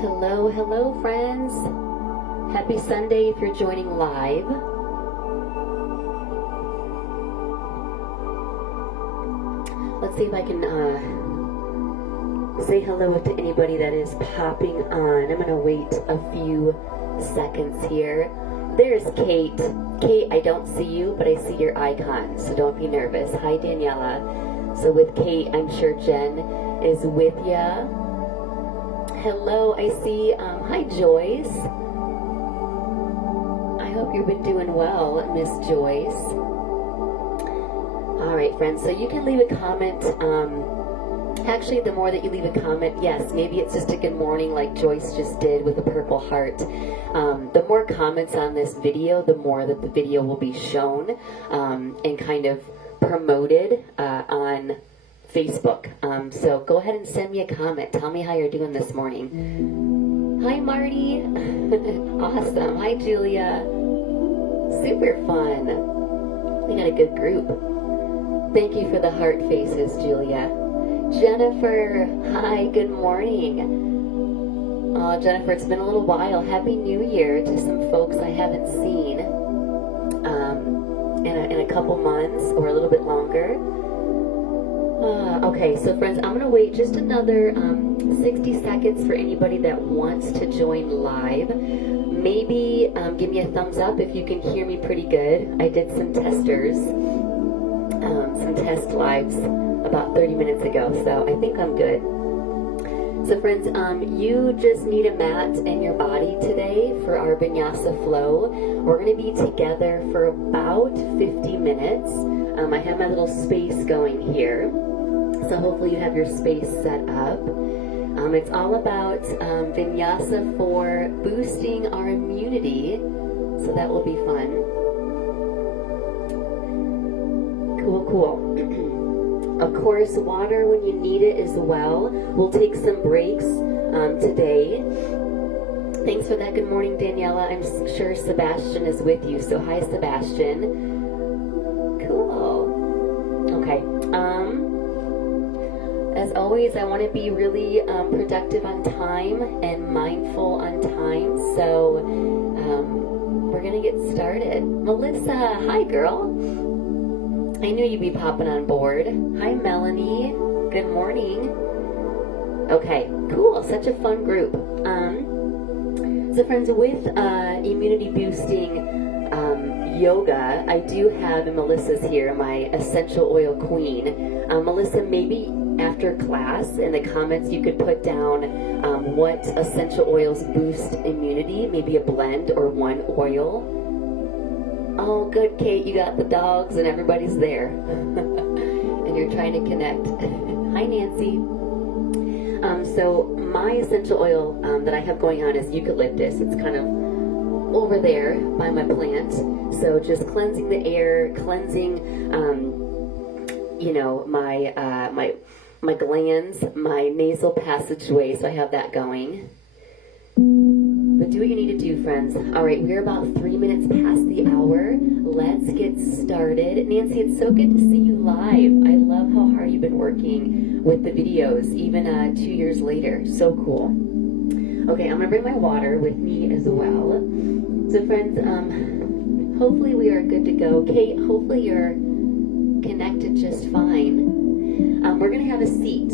Hello, hello, friends. Happy Sunday if you're joining live. Let's see if I can say hello to anybody that is popping on. I'm going to wait a few seconds here. There's Kate. Kate, I don't see you, but I see your icon, so don't be nervous. Hi, Daniela. So with Kate, I'm sure Jen is with ya. Hello, I see. Hi, Joyce. I hope you've been doing well, Miss Joyce. All right, friends, so you can leave a comment. Actually, the more that you leave a comment, yes, maybe it's just a good morning like Joyce just did with a purple heart. The more comments on this video, the more that the video will be shown and kind of promoted on Facebook. So go ahead and send me a comment. Tell me how you're doing this morning. Hi, Marty. Awesome. Hi, Julia. Super fun. We got a good group. Thank you for the heart faces, Julia. Jennifer. Hi, good morning. Jennifer, it's been a little while. Happy New Year to some folks I haven't seen in a couple months or a little bit longer. Okay, so friends, I'm going to wait just another 60 seconds for anybody that wants to join live. Maybe give me a thumbs up if you can hear me pretty good. I did some testers, some test lives about 30 minutes ago, so I think I'm good. So friends, you just need a mat in your body today for our Vinyasa flow. We're going to be together for about 50 minutes. I have my little space going here. So hopefully you have your space set up. It's all about Vinyasa for boosting our immunity. So that will be fun. Cool, cool. Of course, water when you need it as well. We'll take some breaks today. Thanks for that. Good morning, Daniela. I'm sure Sebastian is with you. So hi, Sebastian. Cool. Okay. As always, I want to be really productive on time and mindful on time. So we're going to get started. Melissa, hi, girl. I knew you'd be popping on board. Hi, Melanie. Good morning. Okay, cool. Such a fun group. So friends, with immunity boosting yoga, I do have, and Melissa's here, my essential oil queen. Melissa, maybe after class in the comments you could put down what essential oils boost immunity, maybe a blend or one oil. Oh, good, Kate, you got the dogs and everybody's there. And you're trying to connect. Hi, Nancy. So my essential oil that I have going on is eucalyptus. It's kind of over there by my plant. So just cleansing the air, cleansing, you know, my glands, my nasal passageway. So I have that going. But do what you need to do, friends. All right, we're about 3 minutes past the hour. Let's get started. Nancy, it's so good to see you live. I love how hard you've been working with the videos, even 2 years later. So cool. Okay, I'm going to bring my water with me as well. So, friends, hopefully we are good to go. Kate, hopefully you're connected just fine. We're going to have a seat.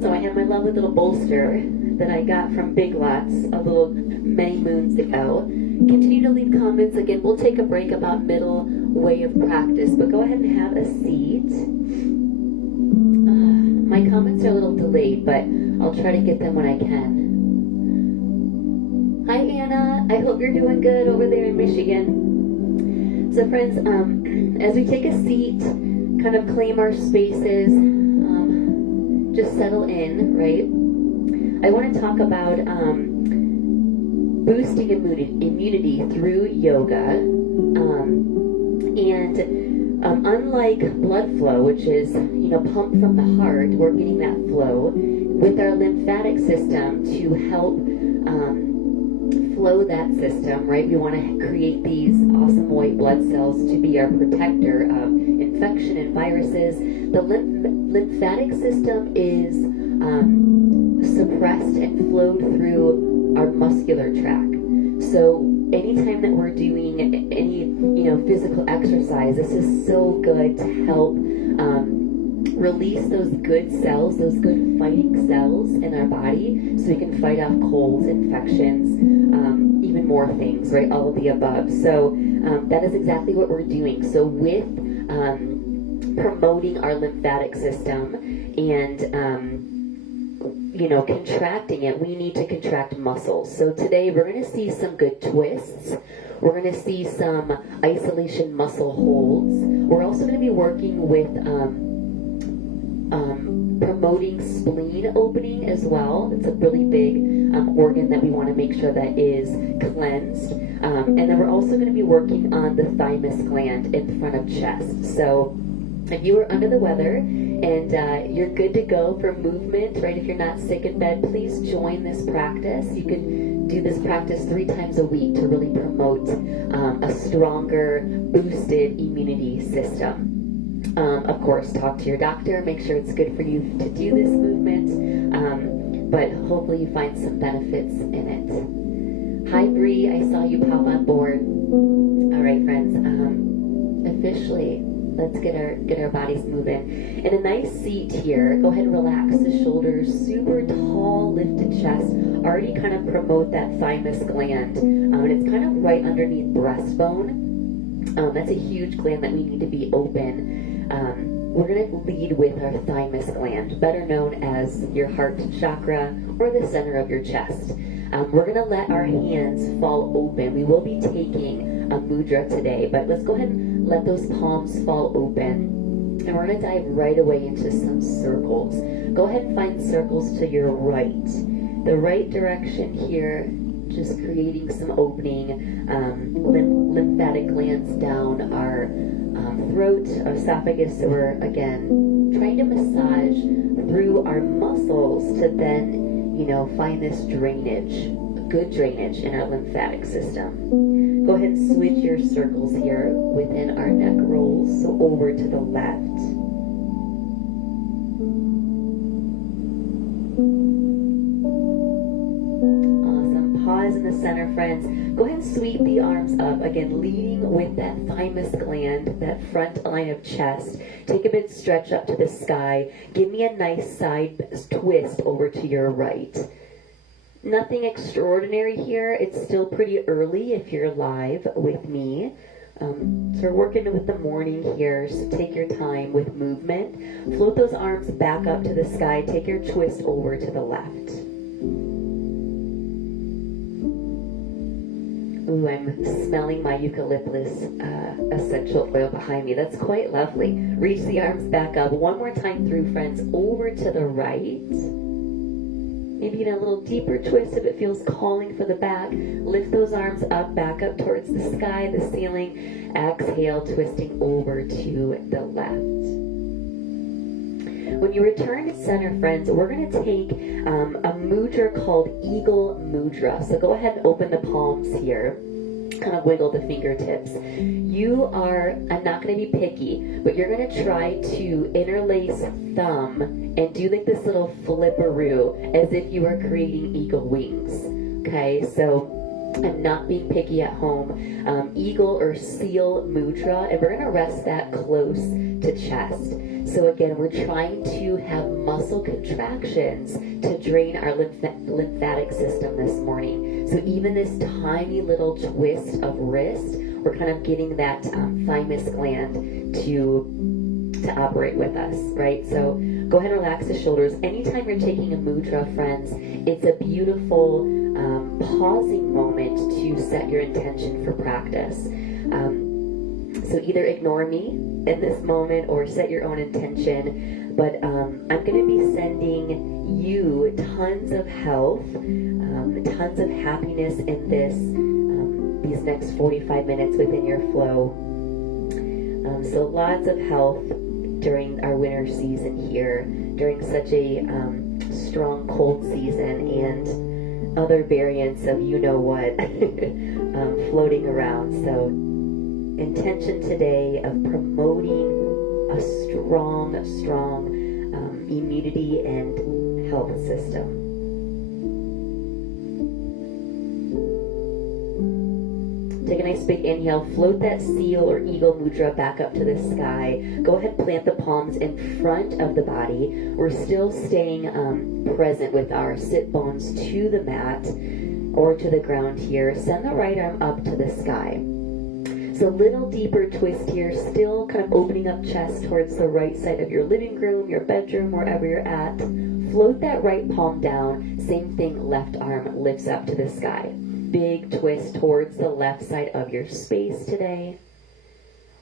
So I have my lovely little bolster that I got from Big Lots a little many moons ago. Continue to leave comments. Again, we'll take a break about middle way of practice, but go ahead and have a seat. My comments are a little delayed, but I'll try to get them when I can. Hi, Anna. I hope you're doing good over there in Michigan. So, friends, as we take a seat, kind of claim our spaces, just settle in, right? I want to talk about boosting immunity through yoga. And unlike blood flow, which is, you know, pumped from the heart, we're getting that flow with our lymphatic system to help flow that system, right? We want to create these awesome white blood cells to be our protector of infection and viruses. The lymphatic system is suppressed and flowed through our muscular tract. So anytime that we're doing any, physical exercise, this is so good to help release those good cells, those good fighting cells in our body, so we can fight off colds, infections, even more things, right? All of the above. So that is exactly what we're doing. So with promoting our lymphatic system and contracting it, we need to contract muscles. So today we're going to see some good twists. We're going to see some isolation muscle holds. We're also going to be working with promoting spleen opening as well. It's a really big organ that we want to make sure that is cleansed. And then we're also going to be working on the thymus gland in front of chest. So if you are under the weather and you're good to go for movement, right? If you're not sick in bed, please join this practice. You can do this practice 3 times a week to really promote a stronger, boosted immunity system. Of course, talk to your doctor, make sure it's good for you to do this movement, but hopefully you find some benefits in it. Hi Bree, I saw you pop on board. All right, friends, officially, let's get our bodies moving. In a nice seat here, go ahead and relax the shoulders, super tall, lifted chest, already kind of promote that thymus gland, and it's kind of right underneath breastbone. That's a huge gland that we need to be open. We're going to lead with our thymus gland, better known as your heart chakra or the center of your chest. We're going to let our hands fall open. We will be taking a mudra today, but let's go ahead and let those palms fall open. And we're going to dive right away into some circles. Go ahead and find circles to your right. The right direction here, just creating some opening, lymphatic glands down our throat, our esophagus. So we're, again, trying to massage through our muscles to then, find this drainage, good drainage in our lymphatic system. Go ahead and switch your circles here within our neck rolls, so over to the left. Pause in the center, friends. Go ahead and sweep the arms up. Again, leading with that thymus gland, that front line of chest. Take a big stretch up to the sky. Give me a nice side twist over to your right. Nothing extraordinary here. It's still pretty early if you're live with me. So we're working with the morning here, so take your time with movement. Float those arms back up to the sky. Take your twist over to the left. Ooh, I'm smelling my eucalyptus essential oil behind me. That's quite lovely. Reach the arms back up. One more time through, friends. Over to the right. Maybe in a little deeper twist if it feels calling for the back. Lift those arms up, back up towards the sky, the ceiling. Exhale, twisting over to the left. When you return to center, friends, we're going to take a mudra called Eagle Mudra. So go ahead and open the palms here. Kind of wiggle the fingertips. I'm not going to be picky, but you're going to try to interlace thumb and do like this little flipperoo as if you were creating eagle wings. Okay, so I'm not being picky at home. Eagle or seal mudra, and we're going to rest that close to chest. So again, we're trying to have muscle contractions to drain our lymphatic system this morning. So even this tiny little twist of wrist, we're kind of getting that thymus gland to operate with us, right? So go ahead and relax the shoulders. Anytime you're taking a mudra, friends, it's a beautiful pausing moment to set your intention for practice. So either ignore me in this moment or set your own intention. But I'm going to be sending you tons of health, tons of happiness in these next 45 minutes within your flow. So lots of health during our winter season here, during such a strong cold season and other variants of you-know-what floating around. So intention today of promoting a strong immunity and health system. Take a nice big inhale, float that seal or eagle mudra back up to the sky. Go ahead, plant the palms in front of the body. We're still staying present with our sit bones to the mat or to the ground here. Send the right arm up to the sky. So a little deeper twist here, still kind of opening up chest towards the right side of your living room, your bedroom, wherever you're at. Float that right palm down. Same thing, left arm lifts up to the sky. Big twist towards the left side of your space today.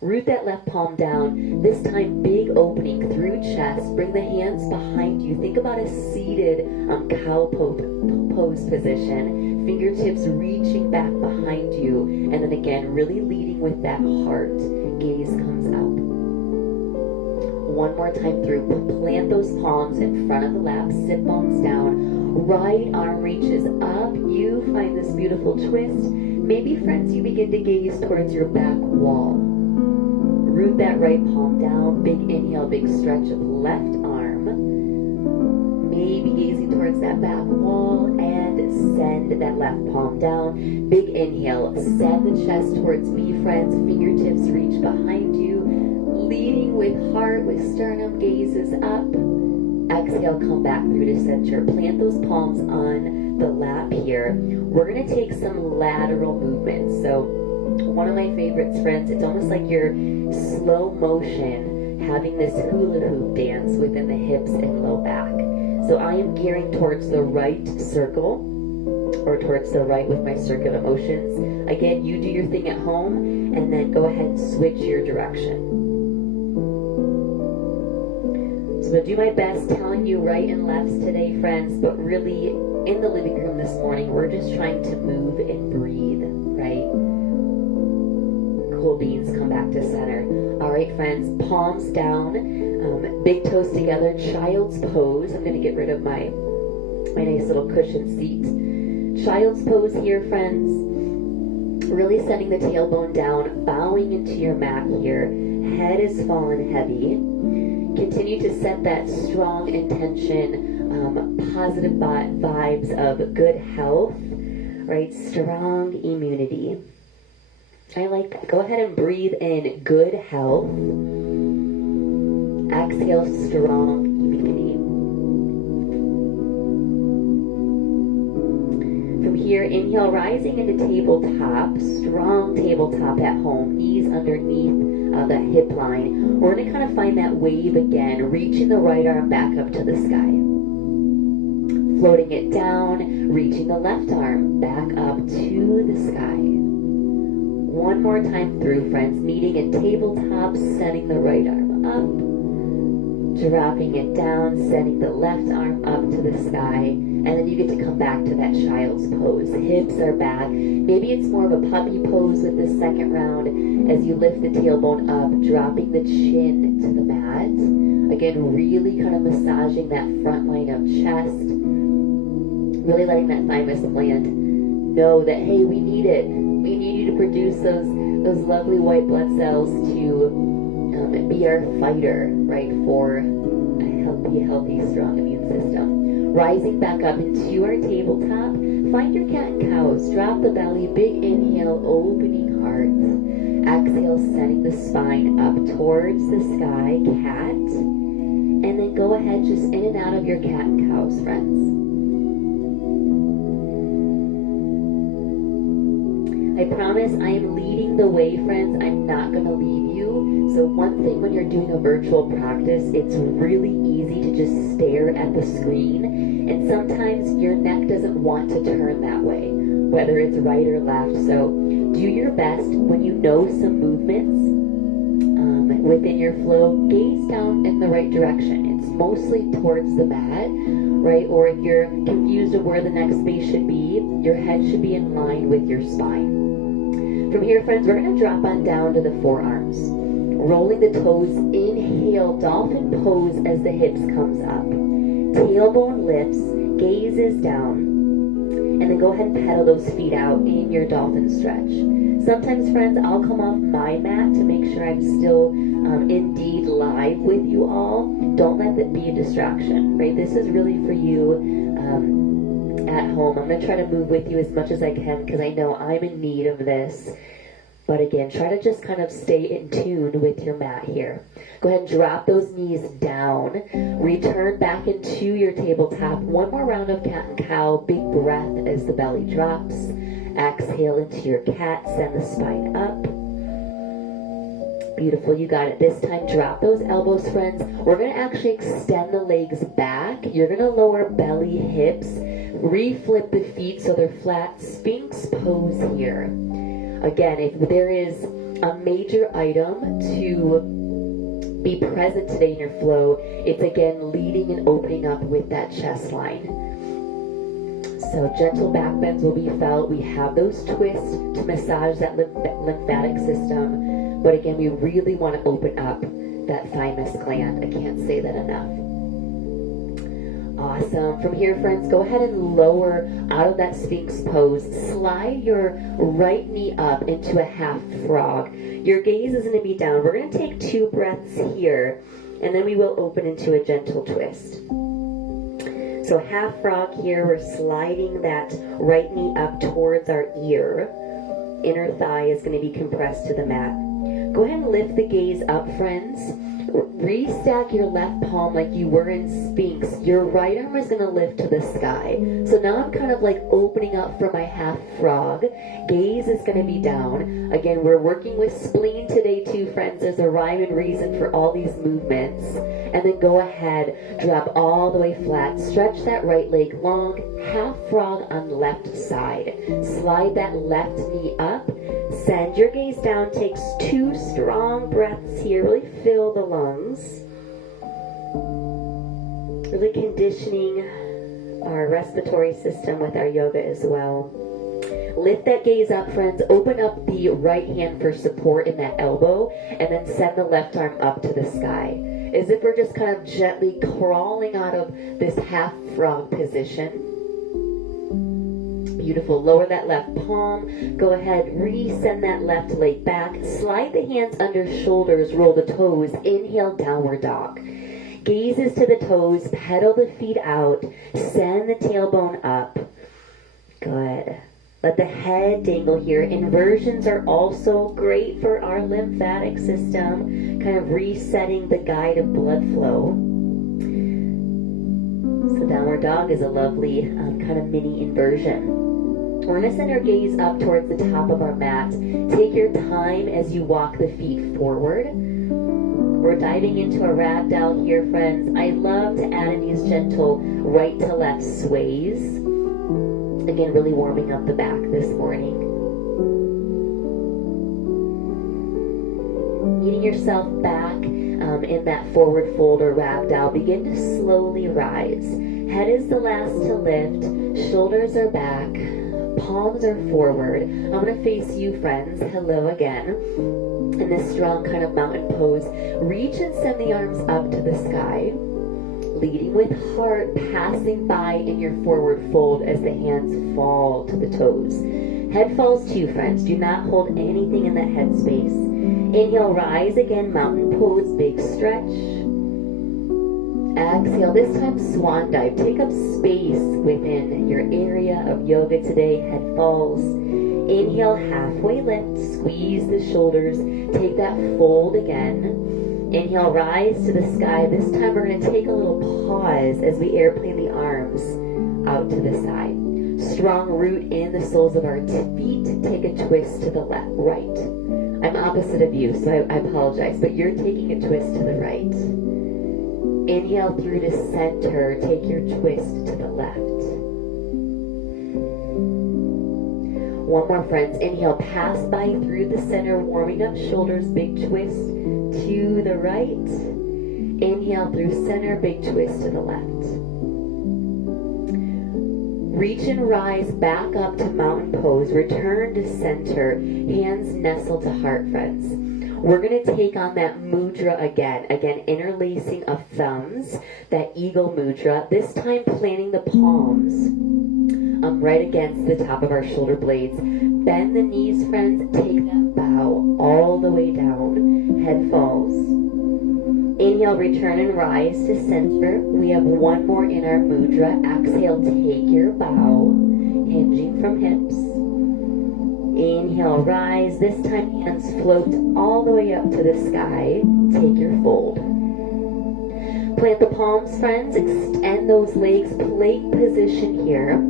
Root that left palm down. This time, big opening through chest. Bring the hands behind you. Think about a seated cow pose position. Fingertips reaching back behind you. And then again, really leading with that heart. Gaze comes out. One more time through. Plant those palms in front of the lap. Sit bones down. Right arm reaches up. You find this beautiful twist. Maybe, friends, you begin to gaze towards your back wall. Root that right palm down. Big inhale, big stretch of left arm. Maybe gazing towards that back wall and send that left palm down. Big inhale, send the chest towards me, friends. Fingertips reach behind you. Leading with heart, with sternum, gazes up. Exhale, come back through to center. Plant those palms on the lap here. We're going to take some lateral movements. So one of my favorites, friends, it's almost like you're slow motion having this hula hoop dance within the hips and low back. So I am gearing towards the right circle or towards the right with my circular motions. Again, you do your thing at home and then go ahead and switch your direction. So I'm going to do my best telling you right and lefts today, friends, but really in the living room this morning, we're just trying to move and breathe, right? Cool beans, come back to center. All right, friends, palms down, big toes together, child's pose. I'm going to get rid of my nice little cushion seat. Child's pose here, friends. Really setting the tailbone down, bowing into your mat here. Head is fallen heavy. Continue to set that strong intention, positive vibes of good health, right? Strong immunity. I like that. Go ahead and breathe in good health. Exhale, strong immunity. From here, inhale, rising into tabletop. Strong tabletop at home. Knees underneath the hip line. We're going to kind of find that wave again. Reaching the right arm back up to the sky. Floating it down. Reaching the left arm back up to the sky. One more time through, friends. Meeting in tabletop, setting the right arm up, dropping it down, setting the left arm up to the sky, and then you get to come back to that child's pose. Hips are back. Maybe it's more of a puppy pose with the second round as you lift the tailbone up, dropping the chin to the mat. Again, really kind of massaging that front line of chest, really letting that thymus gland know that, hey, we need it. We need you to produce those lovely white blood cells to be our fighter, right, for a healthy, strong immune system. Rising back up into our tabletop, find your cat and cows. Drop the belly, big inhale, opening heart. Exhale, sending the spine up towards the sky, cat. And then go ahead, just in and out of your cat and cows, friends. I promise I am leading the way, friends. I'm not going to leave you. So one thing when you're doing a virtual practice, it's really easy to just stare at the screen. And sometimes your neck doesn't want to turn that way, whether it's right or left. So do your best when you know some movements within your flow, gaze down in the right direction. It's mostly towards the mat, right? Or if you're confused of where the next space should be, your head should be in line with your spine. From here, friends, we're going to drop on down to the forearms. Rolling the toes, inhale, dolphin pose as the hips comes up. Tailbone lifts, gaze is down, and then go ahead and pedal those feet out in your dolphin stretch. Sometimes, friends, I'll come off my mat to make sure I'm still indeed live with you all. Don't let that be a distraction, right? This is really for you at home. I'm going to try to move with you as much as I can because I know I'm in need of this. But again, try to just kind of stay in tune with your mat here. Go ahead and drop those knees down. Return back into your tabletop. One more round of cat and cow. Big breath as the belly drops. Exhale into your cat. Send the spine up. Beautiful, you got it. This time, drop those elbows, friends. We're going to actually extend the legs back. You're going to lower belly, hips. Reflip the feet so they're flat. Sphinx pose here. Again, if there is a major item to be present today in your flow, it's again leading and opening up with that chest line. So gentle back bends will be felt. We have those twists to massage that lymphatic system. But again, we really want to open up that thymus gland. I can't say that enough. Awesome. From here, friends, go ahead and lower out of that Sphinx pose. Slide your right knee up into a half frog. Your gaze is going to be down. We're going to take 2 breaths here, and then we will open into a gentle twist. So half frog here, we're sliding that right knee up towards our ear. Inner thigh is going to be compressed to the mat. Go ahead and lift the gaze up, friends. Restack your left palm like you were in Sphinx. Your right arm is going to lift to the sky. So now I'm kind of like opening up for my half frog. Gaze is going to be down. Again, we're working with spleen today too, friends. There's a rhyme and reason for all these movements. And then go ahead, drop all the way flat. Stretch that right leg long. Half frog on left side. Slide that left knee up. Send your gaze down. Take 2 strong breaths here. Really fill the lungs. Really conditioning our respiratory system with our yoga as well. Lift that gaze up, friends. Open up the right hand for support in that elbow, and then send the left arm up to the sky. As if we're just kind of gently crawling out of this half frog position. Beautiful. Lower that left palm. Go ahead, resend that left leg back. Slide the hands under shoulders, roll the toes. Inhale, downward dog. Gazes to the toes, pedal the feet out. Send the tailbone up. Good. Let the head dangle here. Inversions are also great for our lymphatic system, kind of resetting the guide of blood flow. So downward dog is a lovely kind of mini inversion. We're going to send our gaze up towards the top of our mat. Take your time as you walk the feet forward. We're diving into a ragdoll here, friends. I love to add in these gentle right to left sways. Again, really warming up the back this morning. Meeting yourself back in that forward fold or ragdoll. Begin to slowly rise. Head is the last to lift. Shoulders are back. Palms are forward. I'm going to face you, friends. Hello again. In this strong kind of mountain pose. Reach and send the arms up to the sky. Leading with heart, passing by in your forward fold as the hands fall to the toes. Head falls too, friends. Do not hold anything in that head space. Inhale, rise again, mountain pose, big stretch. Exhale, this time swan dive. Take up space within your area of yoga today. Head falls. Inhale, halfway lift. Squeeze the shoulders. Take that fold again. Inhale, rise to the sky. This time we're going to take a little pause as we airplane the arms out to the side. Strong root in the soles of our feet. Take a twist to the left, right. I'm opposite of you, so I apologize, but you're taking a twist to the right. Inhale through to center. Take your twist to the left. One more, friends. Inhale, pass by through the center, warming up shoulders, big twist to the right. Inhale through center, big twist to the left. Reach and rise back up to mountain pose. Return to center. Hands nestle to heart, friends. We're going to take on that mudra again. Again, interlacing of thumbs, that eagle mudra. This time planting the palms right against the top of our shoulder blades. Bend the knees, friends. Take that bow all the way down. Head falls. Inhale, return and rise to center. We have one more in our mudra. Exhale, take your bow, hinging from hips. Inhale, rise. This time hands float all the way up to the sky. Take your fold. Plant the palms, friends. Extend those legs. Plank position here.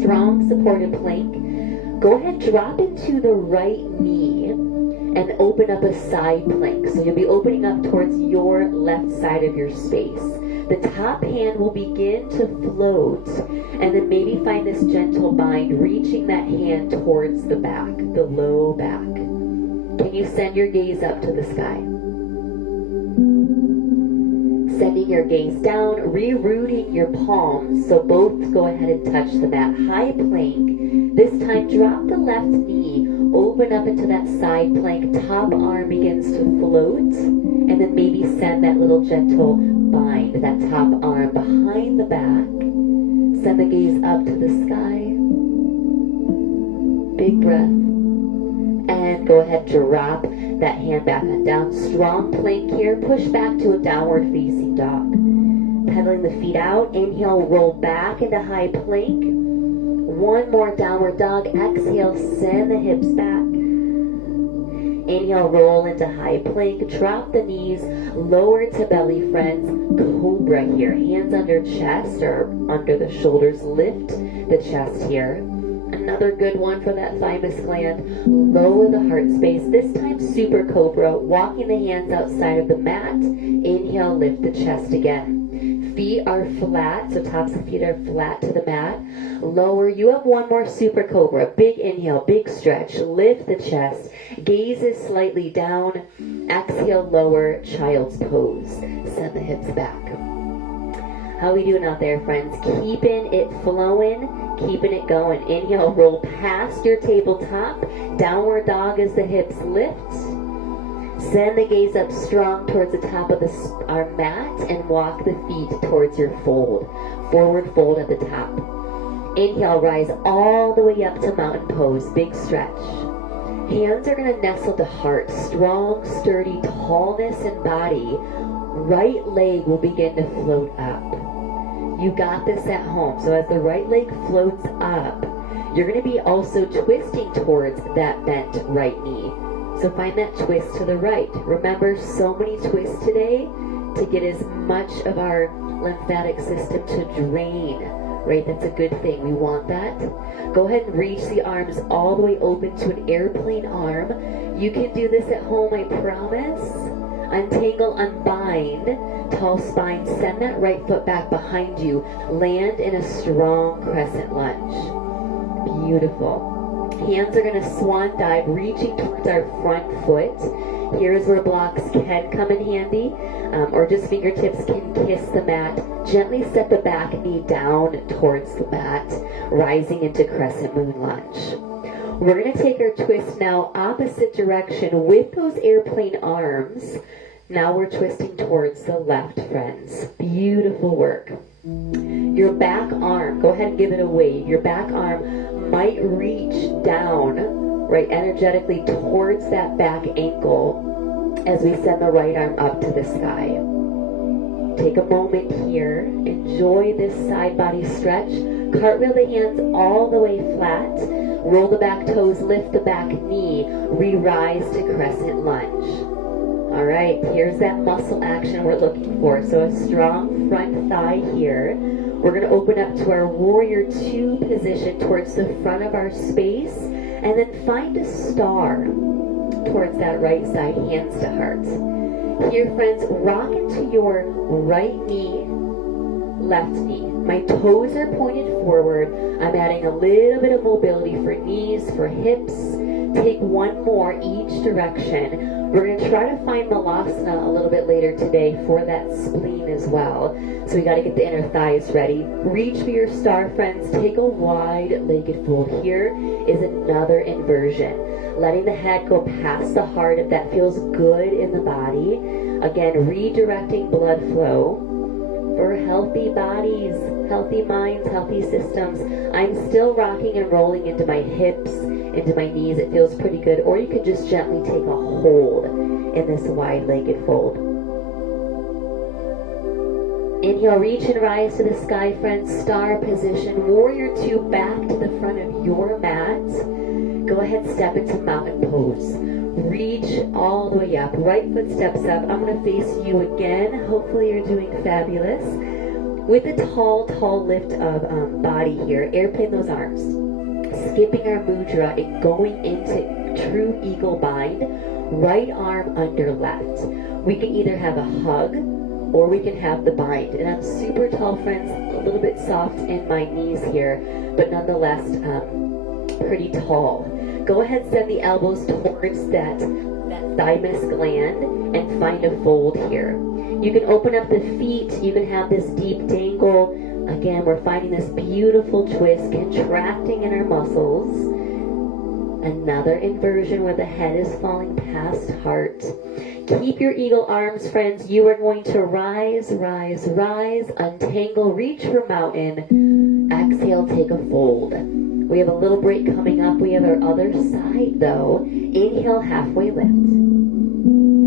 Strong supported plank. Go ahead, drop into the right knee and open up a side plank. So you'll be opening up towards your left side of your space. The top hand will begin to float, and then maybe find this gentle bind, reaching that hand towards the back, the low back. Can you send your gaze up to the sky? Sending your gaze down, rerouting your palms, so both go ahead and touch the mat. High plank. This time, drop the left knee, open up into that side plank. Top arm begins to float, and then maybe send that little gentle bind, that top arm behind the back. Send the gaze up to the sky. Big breath. And go ahead, drop that hand back on down. Strong plank here. Push back to a downward facing dog. Pedaling the feet out. Inhale, roll back into high plank. One more downward dog. Exhale, send the hips back. Inhale, roll into high plank. Drop the knees, lower to belly, friends. Cobra here. Hands under chest or under the shoulders. Lift the chest here. Another good one for that thymus gland. Lower the heart space. This time, super cobra. Walking the hands outside of the mat. Inhale, lift the chest again. Feet are flat, so tops of feet are flat to the mat. Lower. You have one more super cobra. Big inhale, big stretch. Lift the chest. Gaze is slightly down. Exhale, lower, child's pose. Send the hips back. How we doing out there, friends? Keeping it flowing, keeping it going. Inhale, roll past your tabletop. Downward dog as the hips lift. Send the gaze up strong towards the top of our mat and walk the feet towards your fold. Forward fold at the top. Inhale, rise all the way up to mountain pose. Big stretch. Hands are going to nestle to heart. Strong, sturdy tallness in body. Right leg will begin to float up. You got this at home. So as the right leg floats up, you're going to be also twisting towards that bent right knee. So find that twist to the right. Remember, so many twists today to get as much of our lymphatic system to drain, right? That's a good thing. We want that. Go ahead and reach the arms all the way open to an airplane arm. You can do this at home, I promise. Untangle, unbind, tall spine. Send that right foot back behind you. Land in a strong crescent lunge. Beautiful. Hands are going to swan dive, reaching towards our front foot. Here's where blocks can come in handy, or just fingertips can kiss the mat. Gently set the back knee down towards the mat, rising into crescent moon lunge. We're going to take our twist now opposite direction with those airplane arms. Now we're twisting towards the left, friends. Beautiful work. Your back arm, go ahead and give it a wave. Your back arm might reach down, right, energetically towards that back ankle as we send the right arm up to the sky. Take a moment here. Enjoy this side body stretch. Cartwheel the hands all the way flat. Roll the back toes, lift the back knee. Re-rise to crescent lunge. All right, here's that muscle action we're looking for. So a strong front thigh here. We're going to open up to our warrior two position towards the front of our space, and then find a star towards that right side, hands to heart. Here, friends, rock into your right knee, left knee. My toes are pointed forward. I'm adding a little bit of mobility for knees, for hips. Take one more each direction. We're going to try to find Malasana a little bit later today for that spleen as well. So we got to get the inner thighs ready. Reach for your star, friends. Take a wide-legged fold. Here is another inversion. Letting the head go past the heart if that feels good in the body. Again, redirecting blood flow for healthy bodies, healthy minds, healthy systems. I'm still rocking and rolling into my hips, into my knees. It feels pretty good. Or you can just gently take a hold in this wide-legged fold. Inhale, reach and rise to the sky, friends. Star position. Warrior two back to the front of your mat. Go ahead, step into mountain pose. Reach all the way up. Right foot steps up. I'm going to face you again. Hopefully you're doing fabulous. With a tall, tall lift of body here, airplane those arms. Skipping our mudra and going into true eagle bind. Right arm under left. We can either have a hug or we can have the bind. And I'm super tall, friends, a little bit soft in my knees here, but nonetheless pretty tall. Go ahead, send the elbows towards that thymus gland and find a fold here. You can open up the feet, you can have this deep dangle. Again, we're finding this beautiful twist, contracting in our muscles. Another inversion where the head is falling past heart. Keep your eagle arms, friends. You are going to rise, rise, rise, untangle, reach for mountain. Exhale, take a fold. We have a little break coming up. We have our other side, though. Inhale, halfway lift.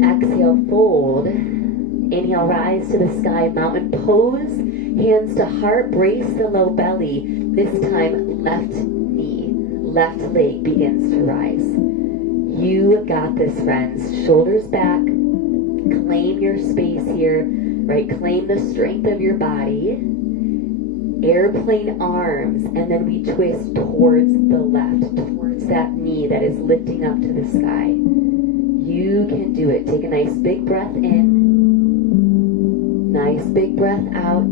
Exhale, fold. Inhale, rise to the sky, mountain pose. Hands to heart, brace the low belly. This time, left knee, left leg begins to rise. You got this, friends. Shoulders back. Claim your space here, right? Claim the strength of your body. Airplane arms, and then we twist towards the left, towards that knee that is lifting up to the sky. You can do it. Take a nice big breath in. Nice big breath out.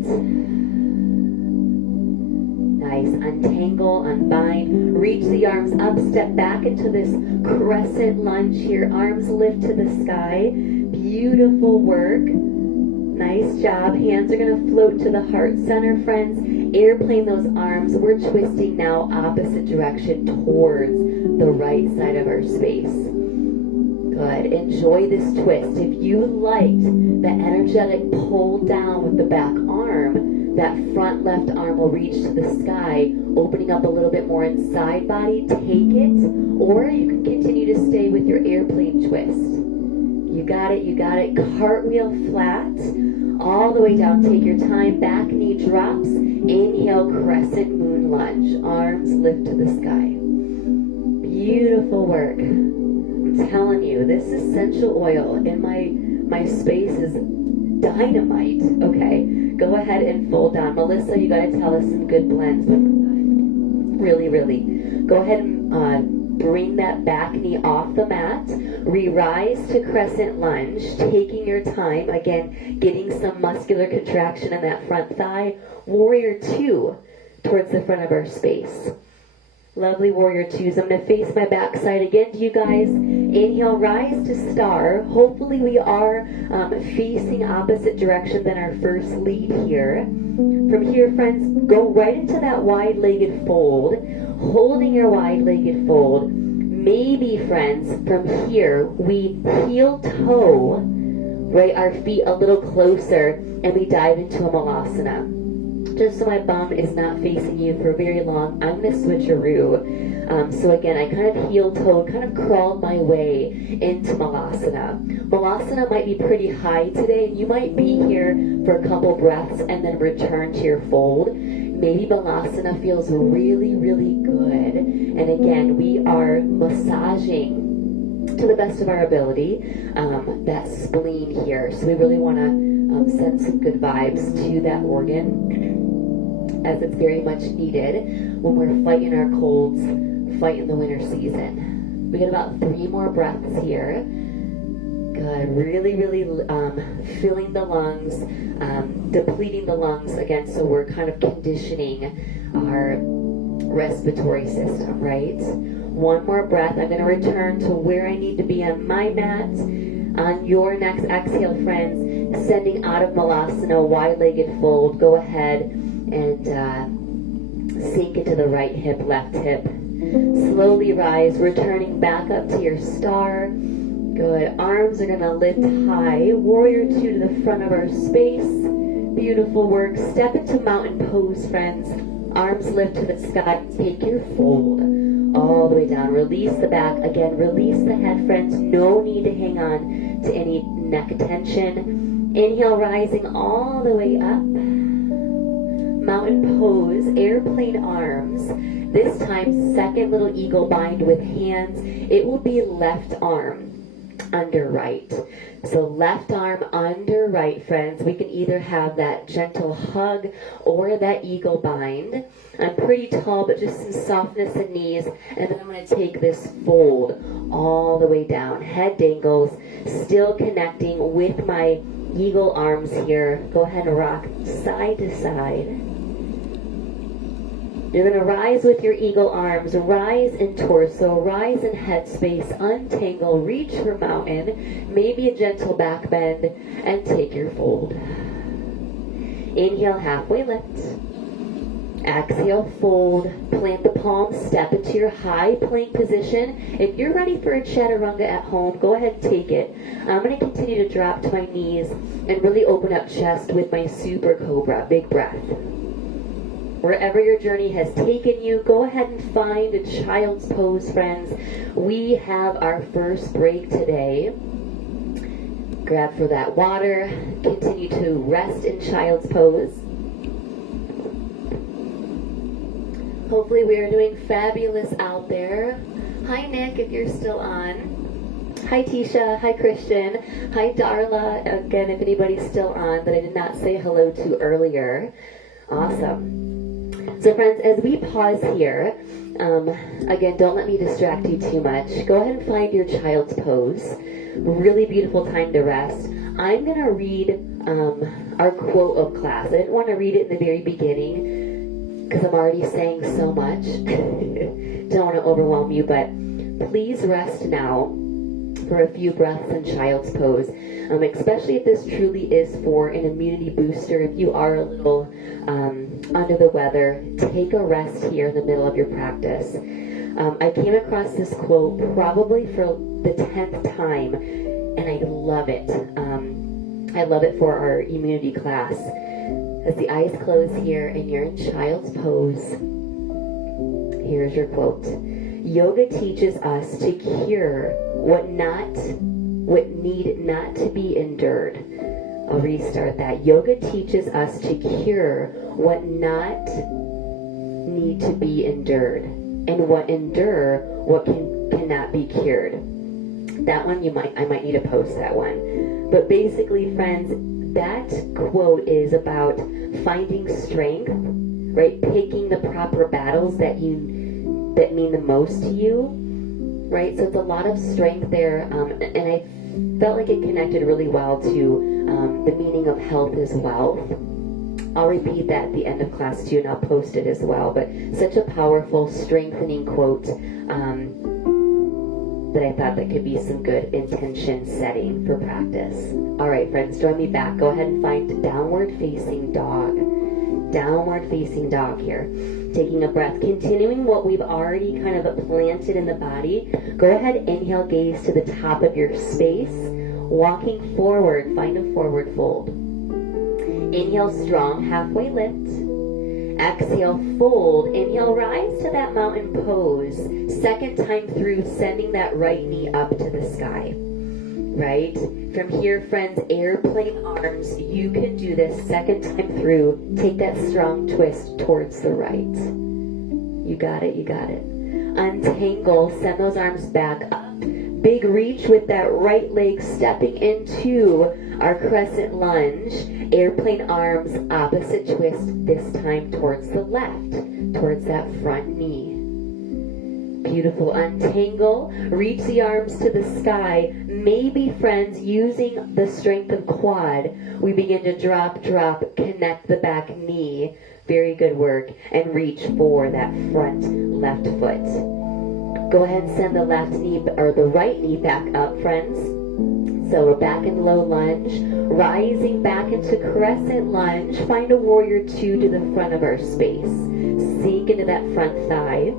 Nice. Untangle, unbind. Reach the arms up. Step back into this crescent lunge here. Arms lift to the sky. Beautiful work. Nice job. Hands are going to float to the heart center, friends. Airplane those arms. We're twisting now opposite direction towards the right side of our space. Good. Enjoy this twist. If you liked the energetic pull down with the back arm, that front left arm will reach to the sky, opening up a little bit more in side body. Take it. Or you can continue to stay with your airplane twist. You got it, you got it. Cartwheel flat, all the way down. Take your time. Back knee drops. Inhale, crescent moon lunge. Arms lift to the sky. Beautiful work. I'm telling you, this essential oil in my space is dynamite. Okay, go ahead and fold down. Melissa, you got to tell us some good blends. Really, really. Go ahead and bring that back knee off the mat. Re-rise to crescent lunge, taking your time. Again, getting some muscular contraction in that front thigh. Warrior two towards the front of our space. Lovely warrior twos. I'm going to face my backside again to you guys. Inhale, rise to star. Hopefully we are facing opposite direction than our first lead here. From here, friends, go right into that wide-legged fold. Holding your wide-legged fold. Maybe, friends, from here, we heel toe, right, our feet a little closer, and we dive into a malasana. Just so my bum is not facing you for very long, I'm going to switcheroo. So again, I kind of heel toe, kind of crawled my way into malasana. Malasana might be pretty high today. You might be here for a couple breaths and then return to your fold. Maybe Balasana feels really, really good. And again, we are massaging to the best of our ability that spleen here. So we really want to send some good vibes to that organ as it's very much needed when we're fighting our colds, fighting the winter season. We got about 3 more breaths here. Good. Really, really filling the lungs, depleting the lungs again, so we're kind of conditioning our respiratory system, right? 1 more breath. I'm going to return to where I need to be on my mat. On your next exhale, friends, sending out of Malasana, wide-legged fold. Go ahead and sink into the right hip, left hip. Slowly rise, returning back up to your star. Good. Arms are going to lift high. Warrior two to the front of our space. Beautiful work. Step into mountain pose, friends. Arms lift to the sky. Take your fold all the way down. Release the back. Again, release the head, friends. No need to hang on to any neck tension. Inhale, rising all the way up. mountain pose, airplane arms. This time, second little eagle bind with hands. It will be left arm under right. So left arm under right, friends. We can either have that gentle hug or that eagle bind. I'm pretty tall, but just some softness in knees. And then I'm going to take this fold all the way down. Head dangles, still connecting with my eagle arms here. Go ahead and rock side to side. You're going to rise with your eagle arms, rise in torso, rise in head space, untangle, reach for mountain, maybe a gentle back bend, and take your fold. Inhale, halfway lift. Exhale, fold. Plant the palms, step into your high plank position. If you're ready for a chaturanga at home, go ahead and take it. I'm going to continue to drop to my knees and really open up chest with my super cobra. Big breath. Wherever your journey has taken you, go ahead and find a child's pose, friends. We have our first break today. Grab for that water. Continue to rest in child's pose. Hopefully we are doing fabulous out there. Hi Nick, if you're still on. Hi Tisha, hi Christian, hi Darla. Again, if anybody's still on that I did not say hello to earlier. Awesome. So friends, as we pause here, again, don't let me distract you too much. Go ahead and find your child's pose. Really beautiful time to rest. I'm going to read our quote of class. I didn't want to read it in the very beginning because I'm already saying so much. Don't want to overwhelm you, but please rest now for a few breaths in child's pose, especially if this truly is for an immunity booster. If you are a little under the weather, take a rest here in the middle of your practice. I came across this quote probably for the 10th time, and I love it. I love it for our immunity class. As the eyes close here and you're in child's pose, here's your quote. Yoga teaches us to cure what need not to be endured. I'll restart that. Yoga teaches us to cure what not need to be endured, and what endure what cannot be cured. That one I might need to post that one. But basically, friends, that quote is about finding strength, right? Picking the proper battles that mean the most to you, right? So it's a lot of strength there, and I felt like it connected really well to the meaning of health is wealth. I'll repeat that at the end of class too, and I'll post it as well. But such a powerful, strengthening quote that I thought that could be some good intention setting for practice. All right, friends, join me back. Go ahead and find downward facing dog. Downward facing dog here. Taking a breath, continuing what we've already kind of planted in the body. Go ahead, inhale, gaze to the top of your space. Walking forward, find a forward fold. Inhale, strong, halfway lift. Exhale, fold. Inhale, rise to that mountain pose. Second time through, sending that right knee up to the sky. Right? From here, friends, airplane arms. You can do this second time through. Take that strong twist towards the right. You got it, you got it. Untangle, send those arms back up. Big reach with that right leg stepping into our crescent lunge. Airplane arms, opposite twist, this time towards the left, towards that front knee. Beautiful. Untangle, reach the arms to the sky. Maybe, friends, using the strength of quad, we begin to drop, connect the back knee. Very good work. And reach for that front left foot. Go ahead and send the left knee or the right knee back up, friends. So we're back in low lunge, rising back into crescent lunge. Find a warrior two to the front of our space. Sink into that front thigh.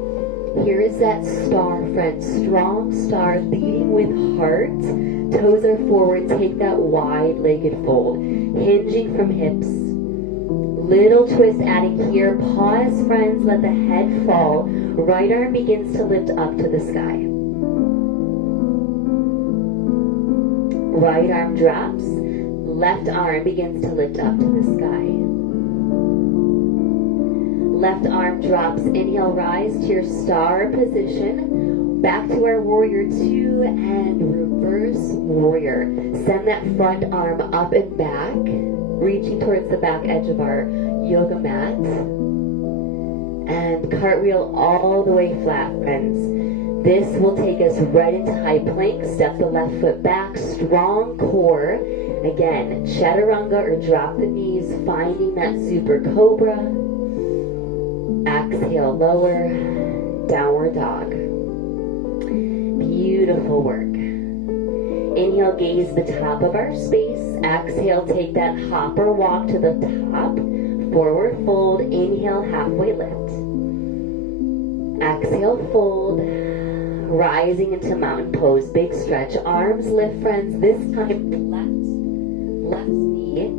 Here is that star, friends. Strong star leading with heart. Toes are forward. Take that wide-legged fold. Hinging from hips. Little twist adding here. Pause, friends. Let the head fall. Right arm begins to lift up to the sky. Right arm drops. Left arm begins to lift up to the sky. left arm drops. Inhale, rise to your star position. Back to our warrior two and reverse warrior. Send that front arm up and back, reaching towards the back edge of our yoga mat. And cartwheel all the way flat, friends. This will take us right into high plank. Step the left foot back, strong core. Again, chaturanga or drop the knees, finding that super cobra. Exhale, lower, downward dog. Beautiful work. Inhale, gaze the top of our space. Exhale, take that hop or walk to the top. Forward fold. Inhale, halfway lift. Exhale, fold. Rising into mountain pose. Big stretch. Arms lift, friends. This time, left knee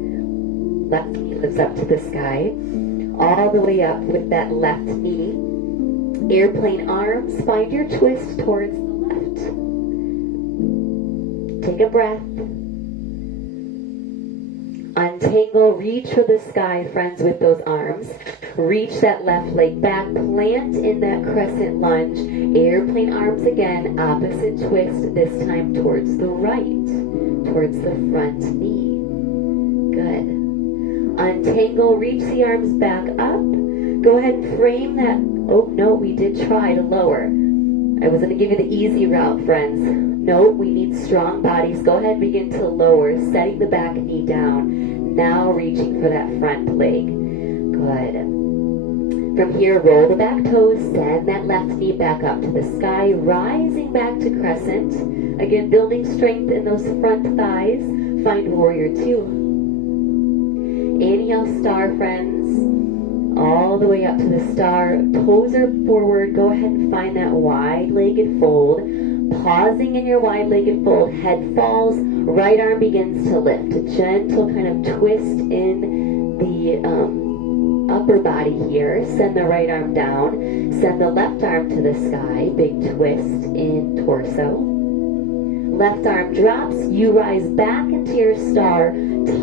lifts up to the sky. All the way up with that left knee. Airplane arms. Find your twist towards the left. Take a breath. Untangle, reach for the sky, friends, with those arms. Reach that left leg back, plant in that crescent lunge. Airplane arms again, opposite twist, this time towards the right, towards the front knee. Good. Untangle, reach the arms back up. Go ahead and frame that. Oh, no, we did try to lower. I was going to give you the easy route, friends. No, we need strong bodies. Go ahead and begin to lower, setting the back knee down. Now reaching for that front leg. Good. From here, roll the back toes, send that left knee back up to the sky, rising back to crescent. Again, building strength in those front thighs. Find warrior two. Inhale, star, friends. All the way up to the star. Toes are forward. Go ahead and find that wide-legged fold. Pausing in your wide-legged fold. Head falls. Right arm begins to lift. A gentle kind of twist in the upper body here. Send the right arm down. Send the left arm to the sky. Big twist in torso. Left arm drops. You rise back into your star.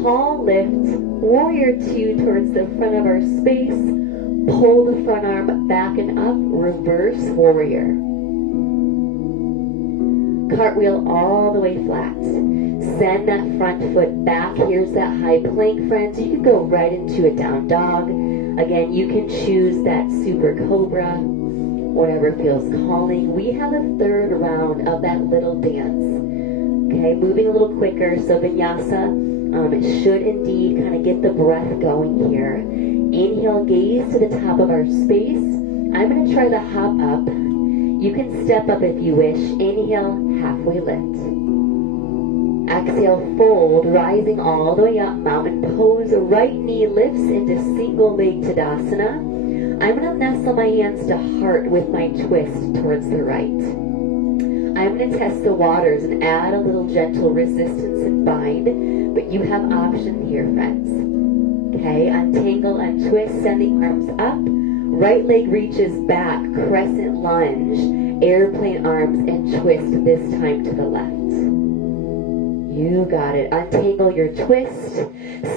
Tall lift. Warrior two towards the front of our space. Pull the front arm back and up. Reverse warrior. Cartwheel all the way flat. Send that front foot back. Here's that high plank, friends. You can go right into a down dog. Again, you can choose that super cobra, whatever feels calling. We have a third round of that little dance. Okay, moving a little quicker. So vinyasa, it should indeed kind of get the breath going here. Inhale, gaze to the top of our space. I'm going to try the hop up. You can step up if you wish. Inhale, halfway lift. Exhale, fold, rising all the way up, mountain pose. Right knee lifts into single leg Tadasana. I'm going to nestle my hands to heart with my twist towards the right. I'm going to test the waters and add a little gentle resistance and bind, but you have option here, friends. Okay, untangle, untwist, send the arms up. Right leg reaches back, crescent lunge, airplane arms, and twist, this time to the left. You got it. Untangle your twist.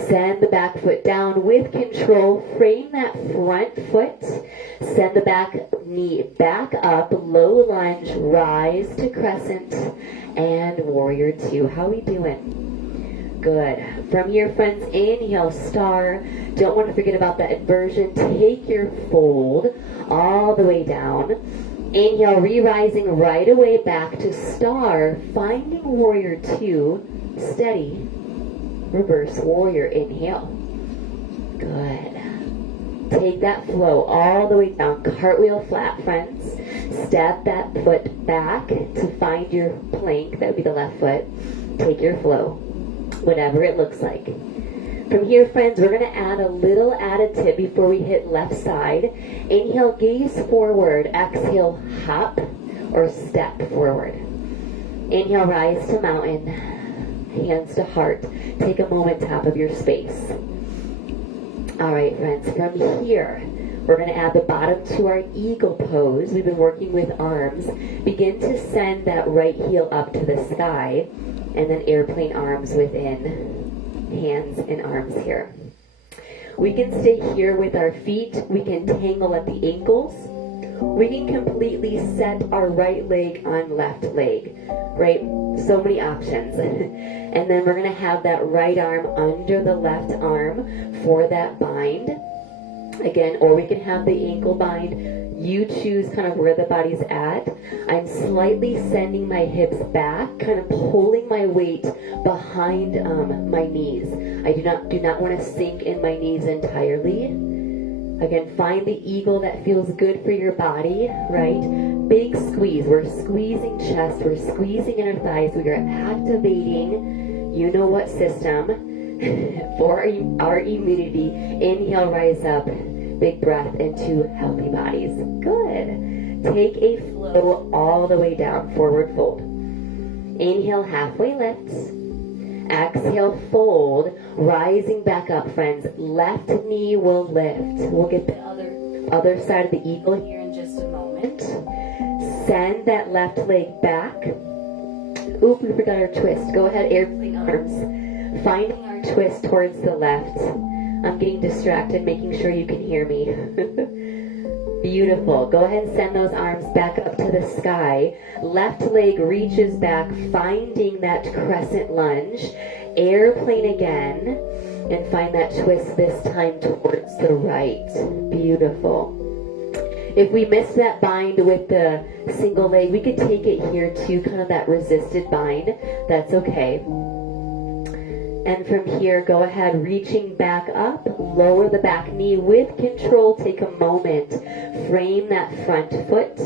Send the back foot down with control. Frame that front foot. Send the back knee back up. Low lunge. Rise to crescent. And warrior two. How we doing? Good. From here, friends, inhale, star. Don't want to forget about that inversion. Take your fold all the way down. Inhale, re-rising right away back to star, finding warrior two, steady, reverse warrior, inhale. Good. Take that flow all the way down, cartwheel flat, friends. Step that foot back to find your plank, that would be the left foot. Take your flow, whatever it looks like. From here, friends, we're going to add a little additive before we hit left side. Inhale, gaze forward. Exhale, hop or step forward. Inhale, rise to mountain. Hands to heart. Take a moment, top of your space. All right, friends, from here, we're going to add the bottom to our eagle pose. We've been working with arms. Begin to send that right heel up to the sky, and then airplane arms within. Hands and arms here. We can stay here with our feet. We can tangle at the ankles. We can completely set our right leg on left leg, right? So many options. And then we're going to have that right arm under the left arm for that bind. Again, or we can have the ankle bind. You choose kind of where the body's at. I'm slightly sending my hips back, kind of pulling my weight behind my knees. I do not want to sink in my knees entirely. Again, find the eagle that feels good for your body, right? Big squeeze. We're squeezing chest. We're squeezing inner thighs. We are activating, you know what system, for our immunity. Inhale, rise up. Big breath into healthy bodies. Good. Take a flow all the way down. Forward fold. Inhale, halfway lift. Exhale, fold, rising back up, friends. Left knee will lift. We'll get the other side of the eagle here in just a moment. Send that left leg back. Oop, we forgot our twist. Go ahead, airplane arms. Finding our twist towards the left. I'm getting distracted, making sure you can hear me. Beautiful. Go ahead and send those arms back up to the sky. Left leg reaches back, finding that crescent lunge. Airplane again. And find that twist this time towards the right. Beautiful. If we missed that bind with the single leg, we could take it here to kind of that resisted bind. That's okay. And from here, go ahead, reaching back up, lower the back knee with control. Take a moment, frame that front foot.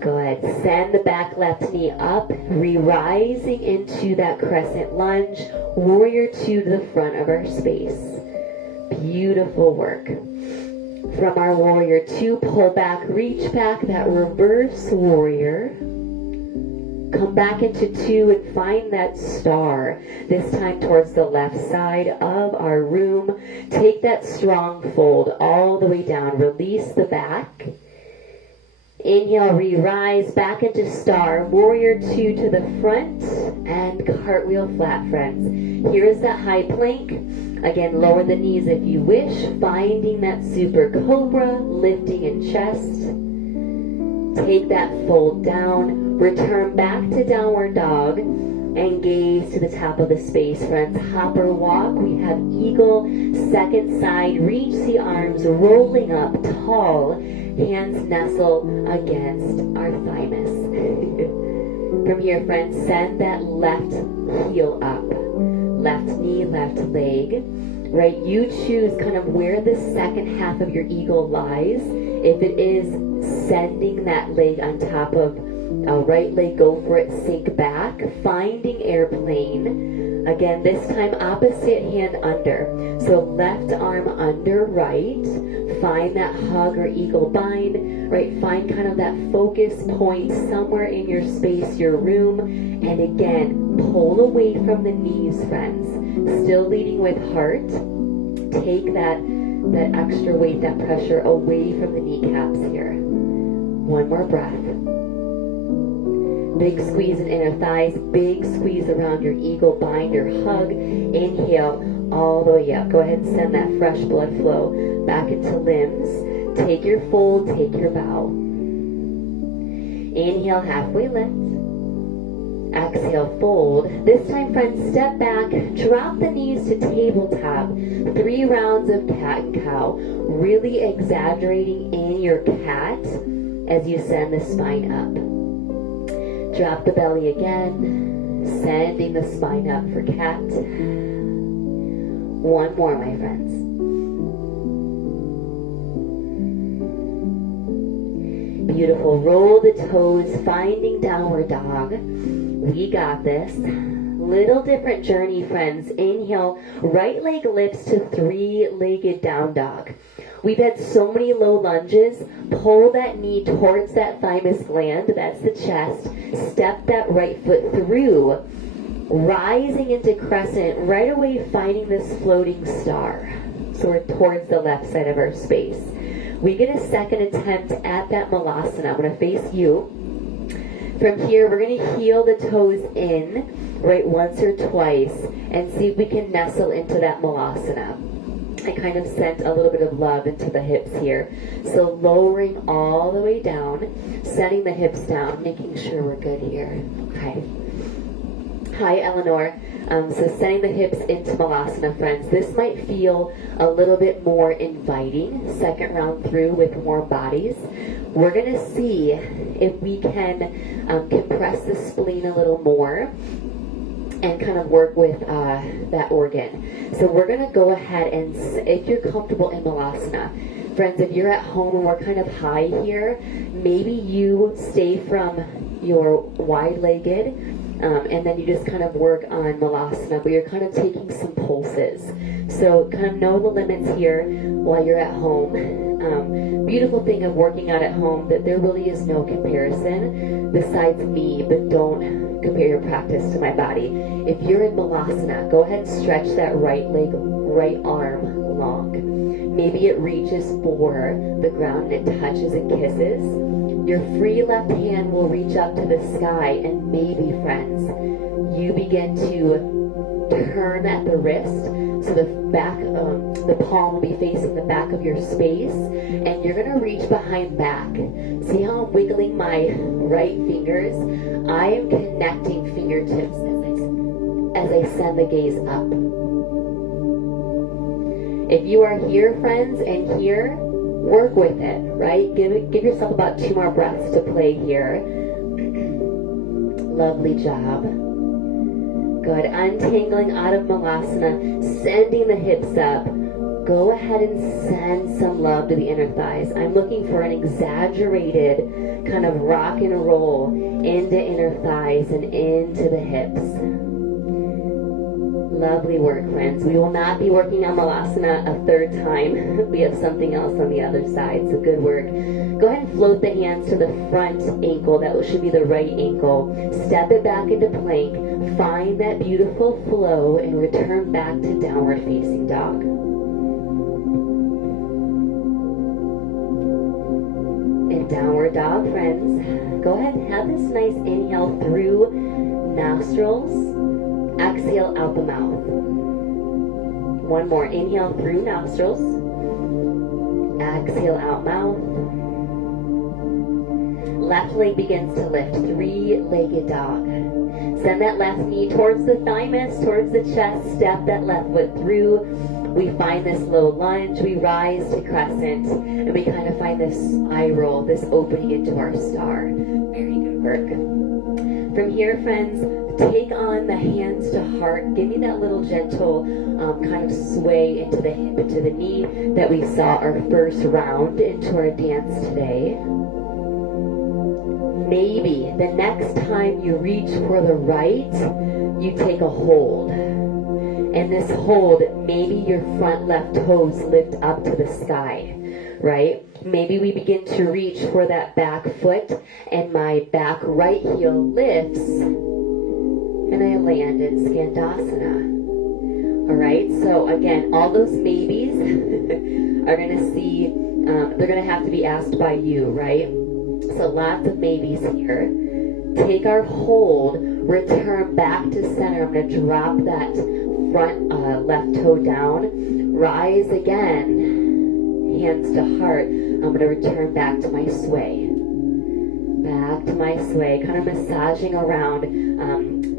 Go ahead, send the back left knee up, re-rising into that crescent lunge, warrior two to the front of our space. Beautiful work. From our warrior two, pull back, reach back, that reverse warrior. Come back into two and find that star, this time towards the left side of our room. Take that strong fold all the way down. Release the back. Inhale, re-rise back into star. Warrior two to the front and cartwheel flat, friends. Here's that high plank. Again, lower the knees if you wish. Finding that super cobra, lifting in chest. Take that fold down. Return back to downward dog and gaze to the top of the space, friends. Hopper walk. We have eagle, second side. Reach the arms, rolling up tall. Hands nestle against our thymus. From here, friends, send that left heel up. Left knee, left leg. Right, you choose kind of where the second half of your eagle lies. If it is sending that leg on top of right leg, go for it, sink back, finding airplane. Again, this time opposite hand under. So left arm under right. Find that hug or eagle bind, right? Find kind of that focus point somewhere in your space, your room. And again, pull away from the knees, friends. Still leading with heart. Take that extra weight, that pressure away from the kneecaps here. One more breath. Big squeeze in inner thighs, big squeeze around your eagle bind, your hug. Inhale all the way up. Go ahead and send that fresh blood flow back into limbs. Take your fold, take your bow. Inhale, halfway lift. Exhale, fold. This time, friends, step back, drop the knees to tabletop. 3 rounds of cat and cow. Really exaggerating in your cat as you send the spine up. Drop the belly again, sending the spine up for cat. One more, my friends. Beautiful. Roll the toes, finding downward dog. We got this. Little different journey, friends. Inhale, right leg lifts to 3-legged down dog. We've had so many low lunges. Pull that knee towards that thymus gland. That's the chest. Step that right foot through. Rising into crescent. Right away finding this floating star. So we're towards the left side of our space. We get a second attempt at that malasana. I'm going to face you. From here, we're going to heel the toes in, right, once or twice, and see if we can nestle into that malasana. I kind of sent a little bit of love into the hips here. So lowering all the way down, setting the hips down, making sure we're good here. Okay. Hi, Eleanor. So setting the hips into Malasana, friends. This might feel a little bit more inviting, second round through with warm bodies. We're going to see if we can compress the spleen a little more and kind of work with that organ. So we're going to go ahead and, if you're comfortable in Malasana, friends, if you're at home and we're kind of high here, maybe you stay from your wide-legged and then you just kind of work on Malasana, but you're kind of taking some pulses. So kind of know the limits here while you're at home. Beautiful thing of working out at home that there really is no comparison besides me, but don't compare your practice to my body. If you're in Malasana, go ahead and stretch that right leg, right arm long. Maybe it reaches for the ground and it touches and kisses. Your free left hand will reach up to the sky, and maybe, friends, you begin to turn at the wrist, so the back, the palm will be facing the back of your space, and you're going to reach behind back. See how I'm wiggling my right fingers? I am connecting fingertips as I send the gaze up. If you are here, friends, and here, work with it, right? Give yourself about 2 more breaths to play here. Lovely job. Good. Untangling out of Malasana, sending the hips up. Go ahead and send some love to the inner thighs. I'm looking for an exaggerated kind of rock and roll into inner thighs and into the hips. Lovely work, friends. We will not be working on Malasana a 3rd time. We have something else on the other side, so good work. Go ahead and float the hands to the front ankle. That should be the right ankle. Step it back into plank. Find that beautiful flow and return back to downward facing dog. In downward dog, friends, go ahead and have this nice inhale through nostrils. Exhale out the mouth. One more. Inhale through nostrils. Exhale out mouth. Left leg begins to lift. 3-legged dog. Send that left knee towards the thymus, towards the chest. Step that left foot through. We find this low lunge. We rise to crescent. And we kind of find this spiral, this opening into our star. Very good work. From here, friends, take on the hands to heart. Give me that little gentle kind of sway into the hip, into the knee that we saw our first round into our dance today. Maybe the next time you reach for the right, you take a hold. And this hold, maybe your front left toes lift up to the sky, right? Maybe we begin to reach for that back foot and my back right heel lifts and I land in Skandasana. All right, so again, all those maybes are going to see, they're going to have to be asked by you, right? So lots of maybes here. Take our hold, return back to center. I'm going to drop that front left toe down, rise again. Hands to heart. I'm going to return back to my sway. Back to my sway. Kind of massaging around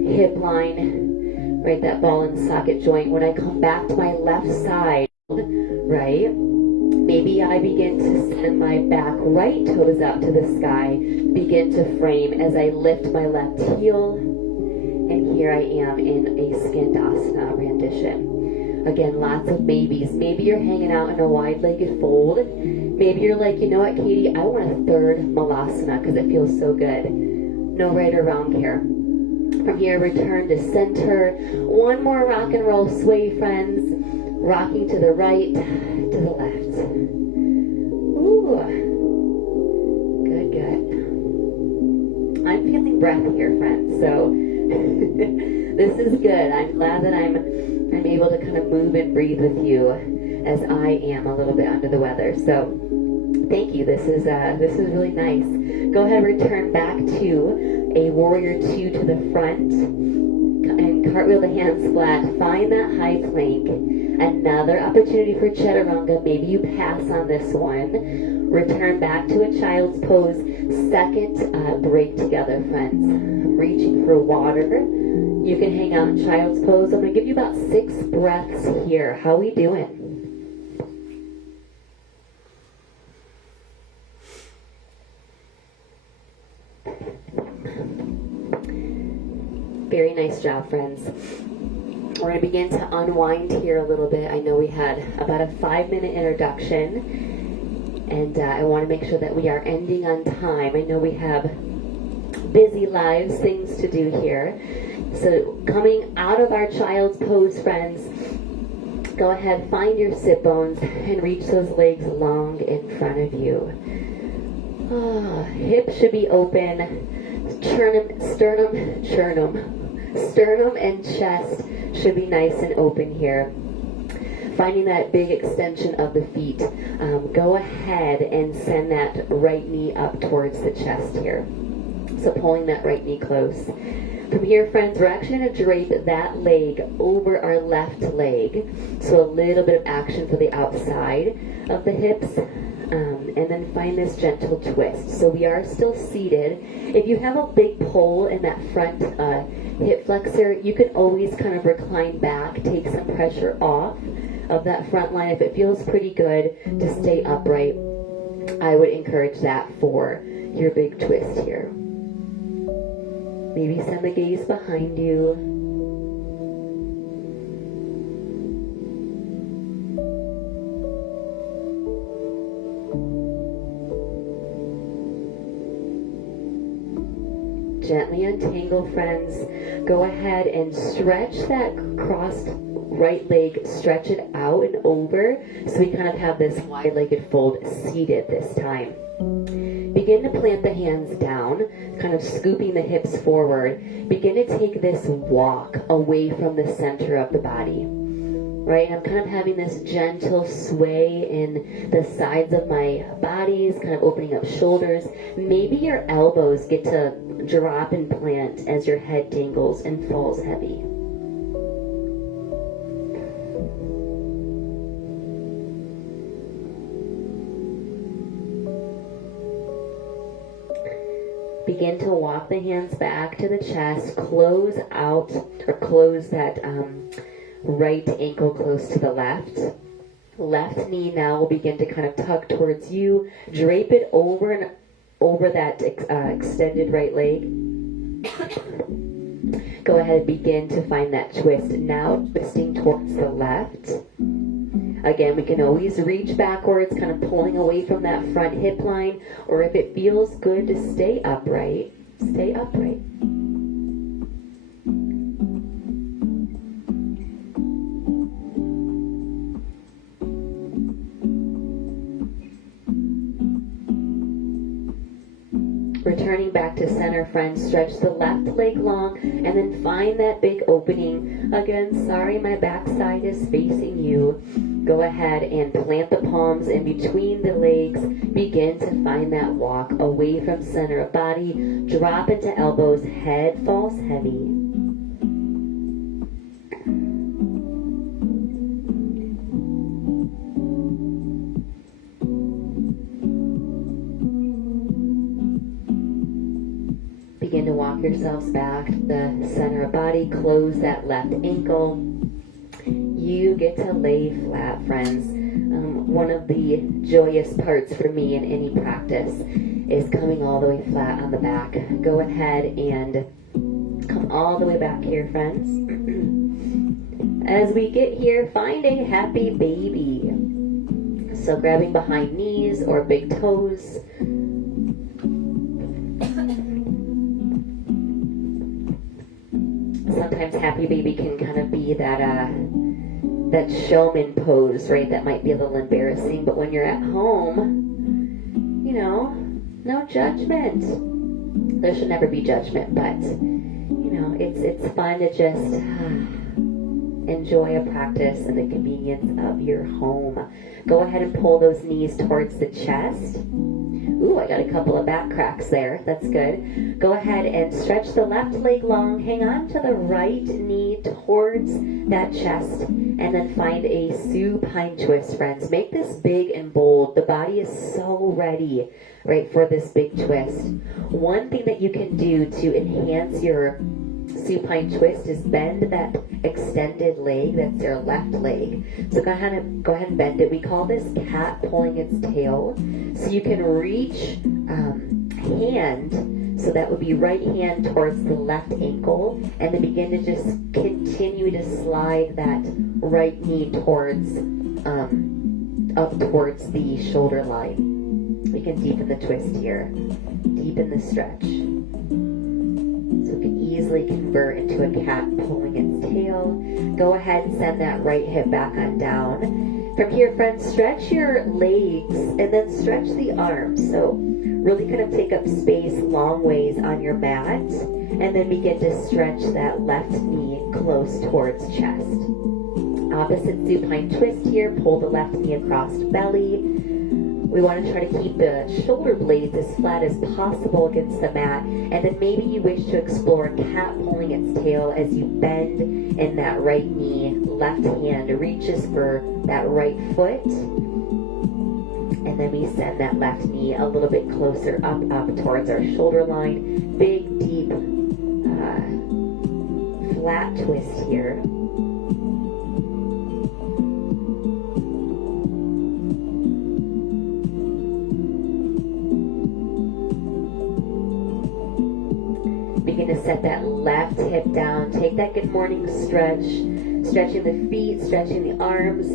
hip line, right, that ball and socket joint. When I come back to my left side, right, maybe I begin to send my back right toes up to the sky, begin to frame as I lift my left heel, and here I am in a Skandasana rendition. Again, lots of maybes. Maybe you're hanging out in a wide-legged fold. Maybe you're like, you know what, Katie, I want a 3rd Malasana because it feels so good. No right or wrong here. From here, return to center. One more rock and roll sway, friends. Rocking to the right, to the left. Ooh. Good, good. I'm feeling breath here, friends, so this is good. I'm glad that I'm able to kind of move and breathe with you as I am a little bit under the weather. So thank you. This is really nice. Go ahead and return back to a warrior 2 to the front. and cartwheel the hands flat. Find that high plank. Another opportunity for chaturanga. Maybe you pass on this one. Return back to a child's pose. Second break together, friends. I'm reaching for water. You can hang out in child's pose. I'm going to give you about 6 breaths here. How are we doing? Very nice job, friends. We're going to begin to unwind here a little bit. I know we had about a 5-minute introduction, and I want to make sure that we are ending on time. I know we have busy lives, things to do here. So coming out of our child's pose, friends, go ahead, find your sit bones, and reach those legs long in front of you. Hips should be open. Sternum and chest should be nice and open here. Finding that big extension of the feet. Go ahead and send that right knee up towards the chest here. So pulling that right knee close. From here, friends, we're actually going to drape that leg over our left leg. So a little bit of action for the outside of the hips. And then find this gentle twist. So we are still seated. If you have a big pull in that front hip flexor, you can always kind of recline back, take some pressure off of that front line. If it feels pretty good to stay upright, I would encourage that for your big twist here. Maybe send the gaze behind you. Gently untangle, friends. Go ahead and stretch that crossed right leg, stretch it out and over, so we kind of have this wide-legged fold seated this time. Begin to plant the hands down, kind of scooping the hips forward. Begin to take this walk away from the center of the body. Right, I'm kind of having this gentle sway in the sides of my bodies, kind of opening up shoulders. Maybe your elbows get to drop and plant as your head dangles and falls heavy. Begin to walk the hands back to the chest, close out, or close that right ankle close to the left. Left knee now will begin to kind of tuck towards you. Drape it over that extended right leg. Go ahead and begin to find that twist. Now twisting towards the left. Again, we can always reach backwards, kind of pulling away from that front hip line, or if it feels good to stay upright, stay upright. Returning back to center, friends, stretch the left leg long and then find that big opening. Again, sorry, my backside is facing you. Go ahead and plant the palms in between the legs. Begin to find that walk away from center of body. Drop into elbows, head falls heavy. Begin to walk yourselves back to the center of body. Close that left ankle. You get to lay flat, friends. One of the joyous parts for me in any practice is coming all the way flat on the back. Go ahead and come all the way back here, friends. As we get here, find a happy baby. So grabbing behind knees or big toes. Sometimes happy baby can kind of be that showman pose, right? That might be a little embarrassing, but when you're at home, you know, no judgment. There should never be judgment, but you know, it's fun to just enjoy a practice in the convenience of your home. Go ahead and pull those knees towards the chest. Ooh, I got a couple of back cracks there. That's good. Go ahead and stretch the left leg long. Hang on to the right knee towards that chest. And then find a supine twist, friends. Make this big and bold. The body is so ready, right, for this big twist. One thing that you can do to enhance your supine twist is bend that extended leg. That's your left leg. So go ahead and bend it. We call this cat pulling its tail. So you can reach hand, so that would be right hand towards the left ankle, and then begin to just continue to slide that right knee towards up towards the shoulder line. We can deepen the twist here. Deepen the stretch. So it can easily convert into a cat pulling its tail. Go ahead and send that right hip back on down. From here, friends, stretch your legs and then stretch the arms. So really kind of take up space long ways on your mat, and then begin to stretch that left knee close towards chest. Opposite supine twist here. Pull the left knee across belly. We want to try to keep the shoulder blades as flat as possible against the mat, and then maybe you wish to explore cat pulling its tail as you bend in that right knee. Left hand reaches for that right foot, and then we send that left knee a little bit closer up towards our shoulder line. Big, deep, flat twist here. Begin to set that left hip down. Take that good morning stretch. Stretching the feet, stretching the arms.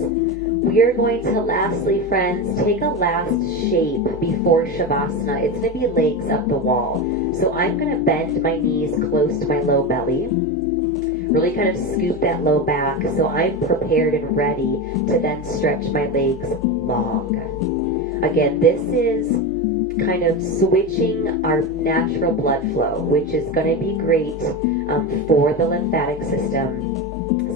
We are going to lastly, friends, take a last shape before Shavasana. It's going to be legs up the wall. So I'm going to bend my knees close to my low belly. Really kind of scoop that low back so I'm prepared and ready to then stretch my legs long. Again, this is kind of switching our natural blood flow, which is going to be great for the lymphatic system.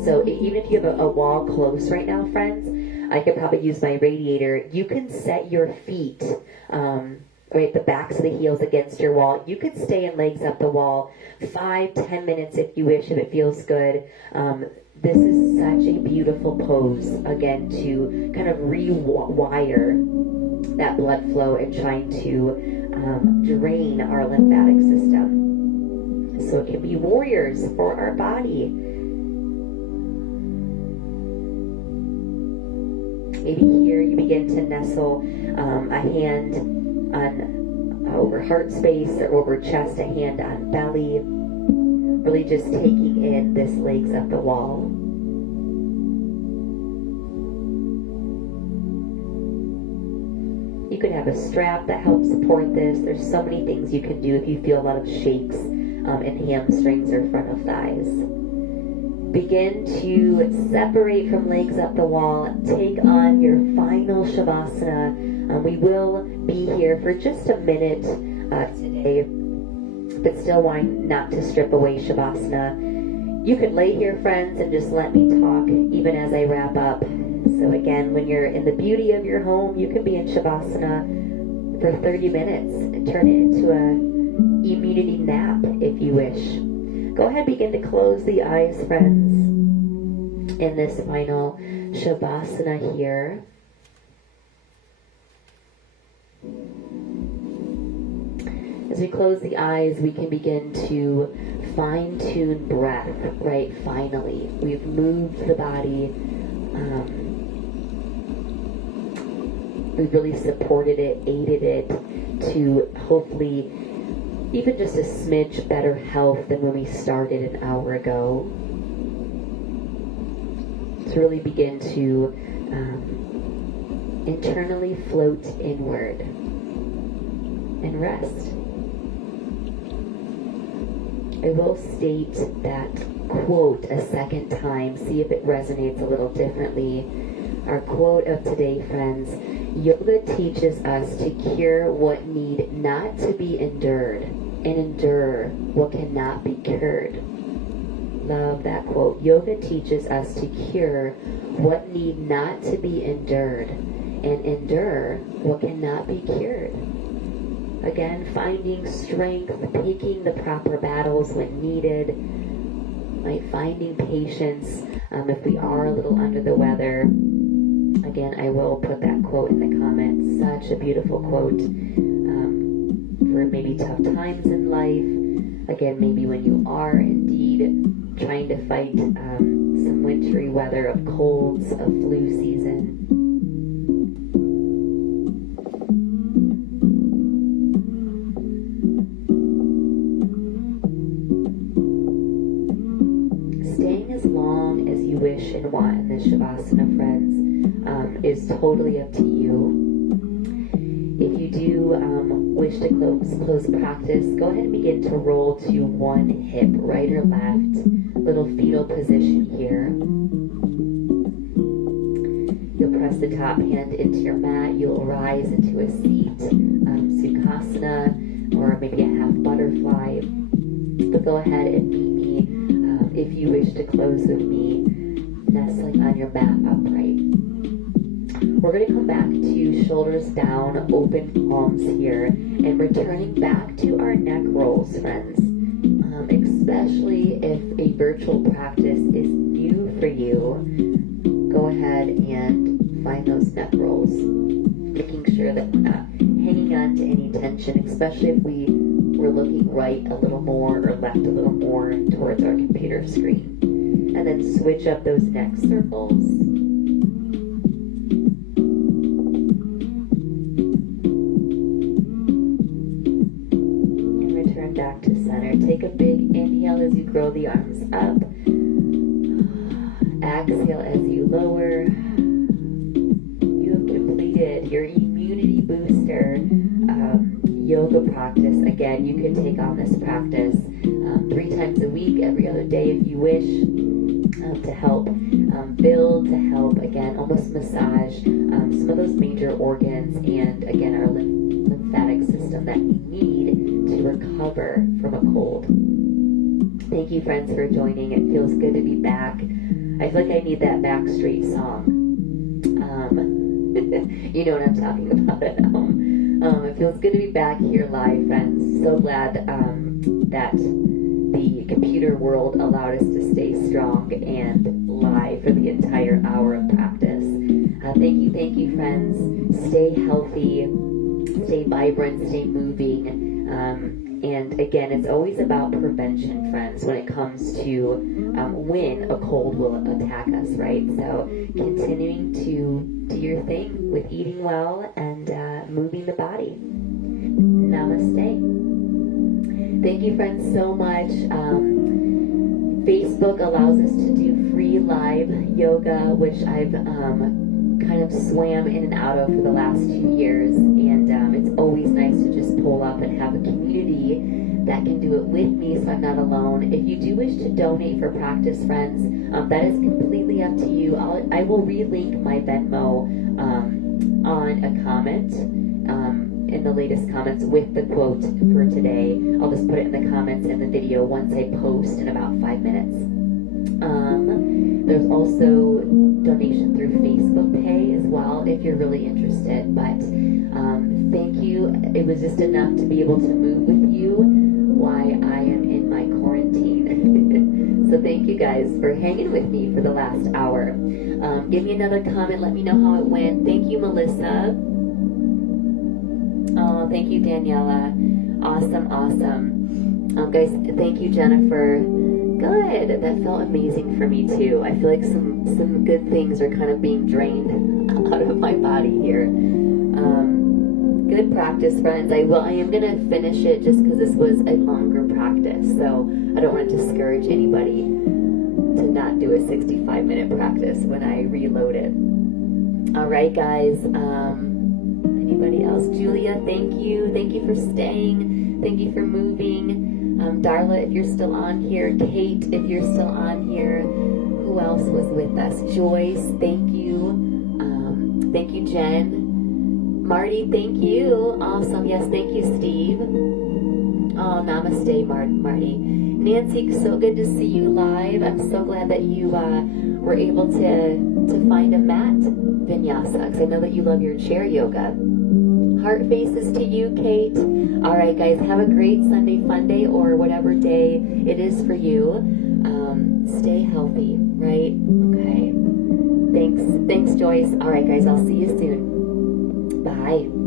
So even if you have a wall close right now, friends, I could probably use my radiator. You can set your feet right at the backs of the heels against your wall. You could stay in legs up the wall 5-10 minutes if you wish, if it feels good. This is such a beautiful pose, again, to kind of rewire that blood flow and trying to drain our lymphatic system. So it can be warriors for our body. Maybe here you begin to nestle a hand on over heart space or over chest, a hand on belly. Really just taking in this legs up the wall. You could have a strap that helps support this. There's so many things you can do if you feel a lot of shakes in hamstrings or front of thighs. Begin to separate from legs up the wall. Take on your final Shavasana. We will be here for just a minute today, but still wanting not to strip away Shavasana. You could lay here, friends, and just let me talk even as I wrap up. So again, when you're in the beauty of your home, you can be in Shavasana for 30 minutes and turn it into a immunity nap if you wish. Go ahead, begin to close the eyes, friends, in this final Shavasana here. As we close the eyes, we can begin to fine-tune breath, right? Finally, we've moved the body. We've really supported it, aided it to hopefully even just a smidge better health than when we started an hour ago. To really begin to internally float inward and rest. I will state that quote a second time, see if it resonates a little differently. Our quote of today, friends: yoga teaches us to cure what need not to be endured and endure what cannot be cured. Love that quote. Yoga teaches us to cure what need not to be endured and endure what cannot be cured. Again, finding strength, picking the proper battles when needed, right? Finding patience if we are a little under the weather. Again, I will put that quote in the comments. Such a beautiful quote for maybe tough times in life. Again, maybe when you are indeed trying to fight some wintry weather of colds, of flu season. Staying as long as you wish and want in this Shavasana, friends, is totally up to you. If you do wish to close practice, go ahead and begin to roll to one hip, right or left, little fetal position here. You'll press the top hand into your mat. You'll rise into a seat, Sukhasana, or maybe a half butterfly. But go ahead and meet me if you wish to close with me, nestling on your mat upright. We're going to come back to shoulders down, open palms here, and returning back to our neck rolls, friends. Especially if a virtual practice is new for you, go ahead and find those neck rolls, making sure that we're not hanging on to any tension, especially if we're looking right a little more or left a little more towards our computer screen. And then switch up those neck circles. Back to center. Take a big inhale as you grow the arms up. Exhale as you lower. You have completed your immunity booster yoga practice. Again, you can take on this practice 3 times a week, every other day if you wish, to help build, to help, again, almost massage some of those major organs and, again, our lymphatic system that we need to recover from a cold. Thank you, friends, for joining. It feels good to be back. I feel like I need that Backstreet song. You know what I'm talking about at home. It feels good to be back here live, friends. So glad that the computer world allowed us to stay strong and live for the entire hour of practice. Thank you, friends. Stay healthy, stay vibrant, stay moving. And again, it's always about prevention, friends, when it comes to when a cold will attack us, right? So continuing to do your thing with eating well and moving the body. Namaste. Thank you, friends, so much. Facebook allows us to do free live yoga, which I've kind of swam in and out of for the last 2 years, and it's always nice to just pull up and have a community that can do it with me so I'm not alone. If you do wish to donate for practice, friends, that is completely up to you. I will relink my Venmo on a comment in the latest comments with the quote for today. I'll just put it in the comments in the video once I post in about 5 minutes. There's also donation through Facebook Pay as well if you're really interested. But thank you. It was just enough to be able to move with you while I am in my quarantine. So thank you guys for hanging with me for the last hour. Give me another comment. Let me know how it went. Thank you, Melissa. Oh, thank you, Daniela. Awesome. Guys, thank you, Jennifer. Good. That felt amazing for me too. I feel like some good things are kind of being drained out of my body here. Good practice, friends. I am gonna finish it just because this was a longer practice, so I don't want to discourage anybody to not do a 65-minute practice when I reload it. All right, guys. Anybody else? Julia, thank you. Thank you for staying. Thank you for moving. Darla, if you're still on here. Kate, if you're still on here. Who else was with us? Joyce, thank you. Thank you, Jen. Marty, thank you. Awesome. Yes, thank you, Steve. Oh, namaste, Marty. Nancy, so good to see you live. I'm so glad that you were able to find a mat vinyasa, because I know that you love your chair yoga. heart faces to you, Kate. All right, guys, have a great Sunday fun day or whatever day it is for you. Stay healthy, right? Okay. Thanks, Joyce. All right, guys, I'll see you soon. Bye.